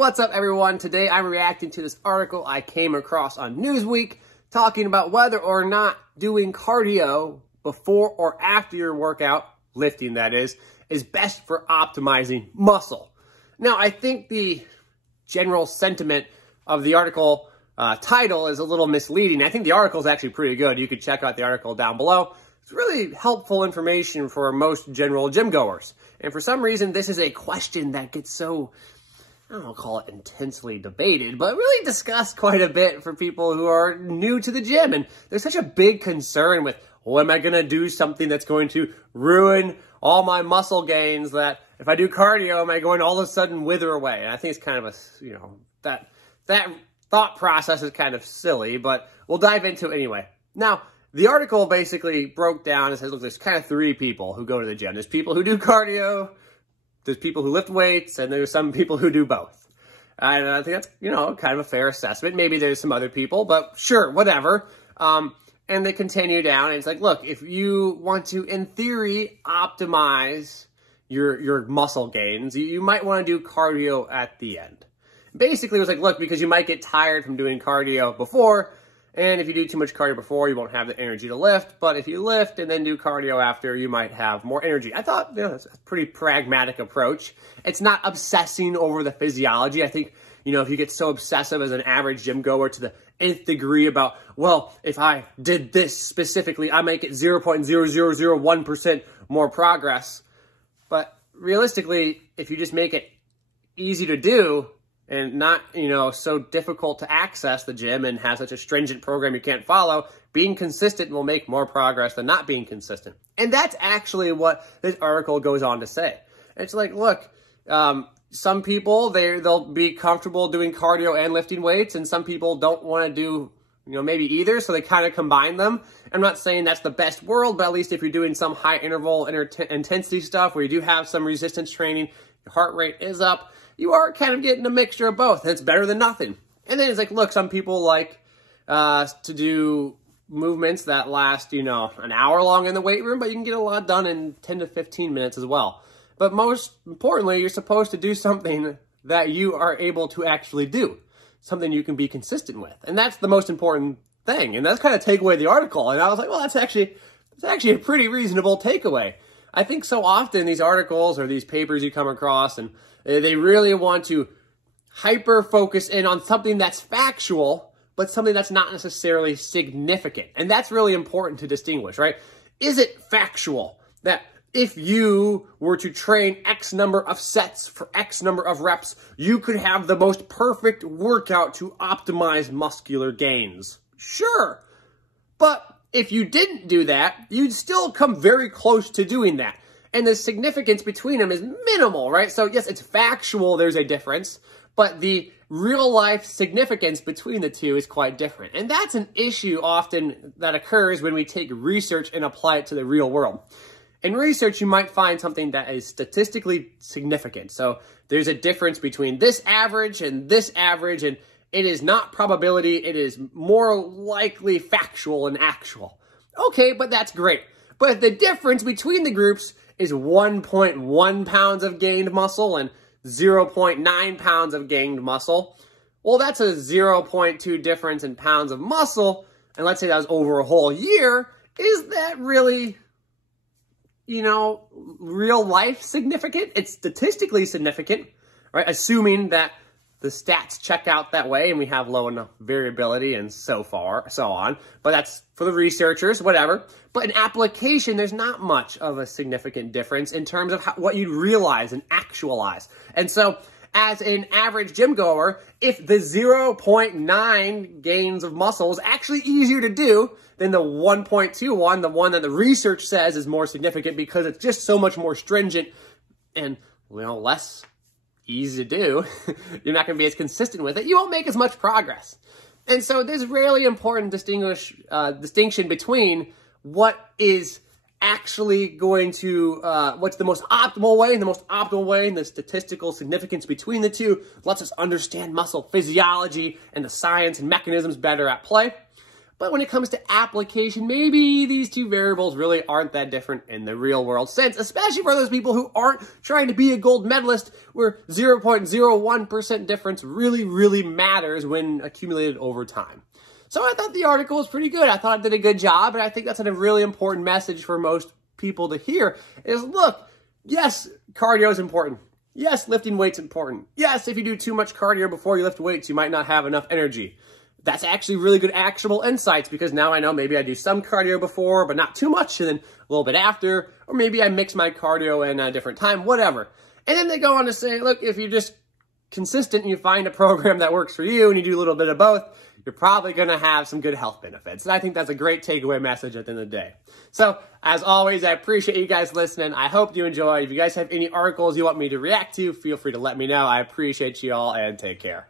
What's up, everyone? Today I'm reacting to this article I came across on Newsweek talking about whether or not doing cardio before or after your workout, lifting that is best for optimizing muscle. Now, I think the general sentiment of the article title is a little misleading. I think the article is actually pretty good. You could check out the article down below. It's really helpful information for most general gym goers. And for some reason, this is a question that gets so, I don't call it intensely debated, but really discussed quite a bit for people who are new to the gym. And there's such a big concern with, well, am I going to do something that's going to ruin all my muscle gains, that if I do cardio, am I going to all of a sudden wither away? And I think it's kind of a, that thought process is kind of silly, but we'll dive into it anyway. Now, the article basically broke down and says, look, there's kind of three people who go to the gym. There's people who do cardio, there's people who lift weights, and there's some people who do both. And I think that's, kind of a fair assessment. Maybe there's some other people, but sure, whatever. And they continue down, and it's like, look, if you want to, in theory, optimize your muscle gains, you might want to do cardio at the end. Basically, it was like, look, because you might get tired from doing cardio before, and if you do too much cardio before, you won't have the energy to lift. But if you lift and then do cardio after, you might have more energy. I thought, that's a pretty pragmatic approach. It's not obsessing over the physiology. I think, if you get so obsessive as an average gym goer to the nth degree about, well, if I did this specifically, I might get 0.0001% more progress. But realistically, if you just make it easy to do, and not, so difficult to access the gym and have such a stringent program you can't follow, being consistent will make more progress than not being consistent. And that's actually what this article goes on to say. It's like, look, some people, they'll be comfortable doing cardio and lifting weights, and some people don't want to do, maybe either, so they kind of combine them. I'm not saying that's the best world, but at least if you're doing some high interval intensity stuff where you do have some resistance training, your heart rate is up, you are kind of getting a mixture of both. It's better than nothing. And then it's like, look, some people like to do movements that last, an hour long in the weight room, but you can get a lot done in 10 to 15 minutes as well. But most importantly, you're supposed to do something that you are able to actually do, something you can be consistent with. And that's the most important thing. And that's kind of take away the article. And I was like, well, that's actually a pretty reasonable takeaway. I think so often these articles or these papers you come across, and they really want to hyper-focus in on something that's factual, but something that's not necessarily significant. And that's really important to distinguish, right? Is it factual that if you were to train X number of sets for X number of reps, you could have the most perfect workout to optimize muscular gains? Sure. But if you didn't do that, you'd still come very close to doing that. And the significance between them is minimal, right? So yes, it's factual, there's a difference, but the real life significance between the two is quite different. And that's an issue often that occurs when we take research and apply it to the real world. In research, you might find something that is statistically significant. So there's a difference between this average, and it is not probability, it is more likely factual and actual. Okay, but that's great. But if the difference between the groups is 1.1 pounds of gained muscle and 0.9 pounds of gained muscle, well, that's a 0.2 difference in pounds of muscle, and let's say that was over a whole year. Is that really, real life significant? It's statistically significant, right? Assuming that the stats check out that way and we have low enough variability and so on. But that's for the researchers, whatever. But in application, there's not much of a significant difference in terms of what you'd realize and actualize. And so as an average gym goer, if the 0.9 gains of muscle is actually easier to do than the 1.21, the one that the research says is more significant because it's just so much more stringent and, less easy to do, you're not going to be as consistent with it, you won't make as much progress. And so there's really important distinction between what is actually going to, what's the most optimal way, and the most optimal way, and the statistical significance between the two lets us understand muscle physiology and the science and mechanisms better at play. But when it comes to application, maybe these two variables really aren't that different in the real world sense, especially for those people who aren't trying to be a gold medalist, where 0.01% difference really, really matters when accumulated over time. So I thought the article was pretty good. I thought it did a good job, and I think that's a really important message for most people to hear is, look, yes, cardio is important. Yes, lifting weights important. Yes, if you do too much cardio before you lift weights, you might not have enough energy. That's actually really good actionable insights, because now I know maybe I do some cardio before, but not too much, and then a little bit after, or maybe I mix my cardio in a different time, whatever. And then they go on to say, look, if you're just consistent and you find a program that works for you and you do a little bit of both, you're probably going to have some good health benefits. And I think that's a great takeaway message at the end of the day. So, as always, I appreciate you guys listening. I hope you enjoy. If you guys have any articles you want me to react to, feel free to let me know. I appreciate you all, and take care.